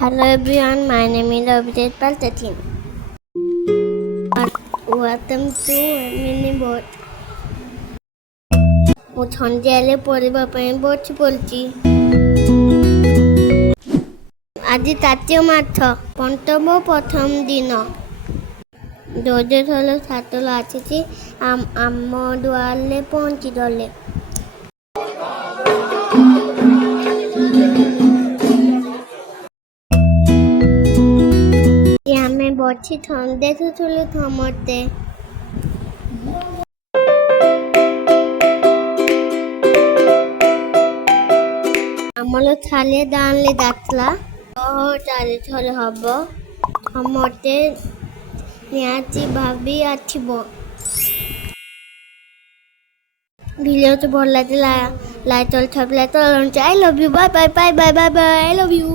Hello everyone, my name is Abhijit Paltatin. Welcome to mini boat. ମୁଁ ସନ୍ଧ୍ୟା ହେଲେ ପଢ଼ିବା ପାଇଁ ବସି ପଡ଼ିଛି। ଆଜି ତୃତୀୟ ମାସ ପଞ୍ଚମ ପ୍ରଥମ ଦିନ। ଦୋଜଥଳ ସାତଲ ଆସିଛି ଆମ ଦୁଆରରେ ପହଞ୍ଚିଗଲେ। ଆମେ ବସି ଦେଖୁଥିଲୁ ସମସ୍ତେ। ଆମର ଥାଲେ ଦାନଲେ ଡାକଲା ଚାରିଥର ହବ ସମସ୍ତେ ନିହାତି ଭାବି ଆସିବ। ଭିଡ଼ିଓ ତ ଭଲ ଲାଗିଲା like subscribe I love you bye bye bye bye bye bye I love you.